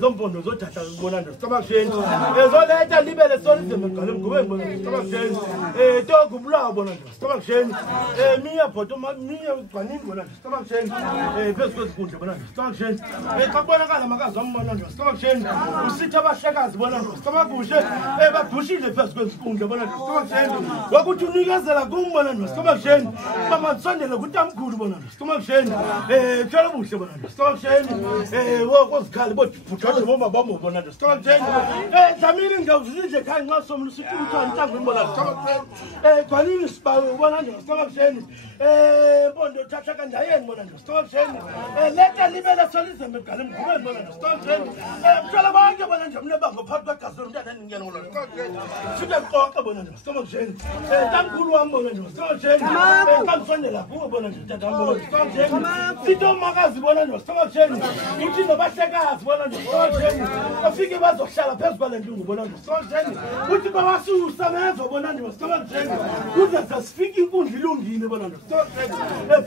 zompondo zothatha ngibona nje stomach change ezoletha libele solisem egale mgobe ngibona nje stomach change togu ubulawa bona nje stomach change miya photo miya ugcanini bona nje stomach change phezu kwezinkundla bona nje stomach change xa kubonakala makazi wambona nje stomach change usitha abahlekazi bona nje stomach kuhle babushile phezu kwezinkundla bona nje stomach change wakuthi unikezela kumbona nje stomach change bamasondele kutamkhulu bona nje stomach change tshela buhle bona nje stomach change wokozikhali bodibhuthathi boma bamo bona nje stomach change Dlamini ngawuzile ekhaya nxa somlu sithi uthanda intangweni bona nje stomach change gcwanini sibayo ubona nje stomach change mpondo thatha kanjayeni bona nje stomach change leta libele solizembe egale mgubeni bona nje stomach change mtshela bonke bona nje mna bango phakathi kwegazi lomntana endingena bona nje stomach change sibe qoqa bona nje stomach change tamkhulu wami bona nje stomach change kamsondela kuwe bona nje tata wami bona nje stomach change sitho makazi bona nje stomach change uthi nobahlekazi bona nje stomach change bafike bazohlala phezu kwale ntungu bona nje stomach change uthi bawasusa mezwa bona nje stomach change kuze sasifika inkundla ilungile bona nje stomach change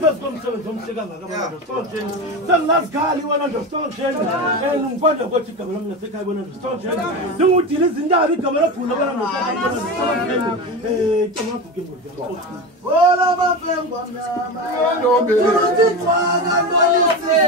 phezu komsebenzi omhlekazi akabona nje stomach change sengingazikhali bona nje stomach change ngikwadla kwathi igama lami lasekhaya bona nje stomach change ndingudile izindaba igama lakhula bona nje stomach change cemaguke ngodwa Ola mapengwa mnyama, uthi xhaka lolise,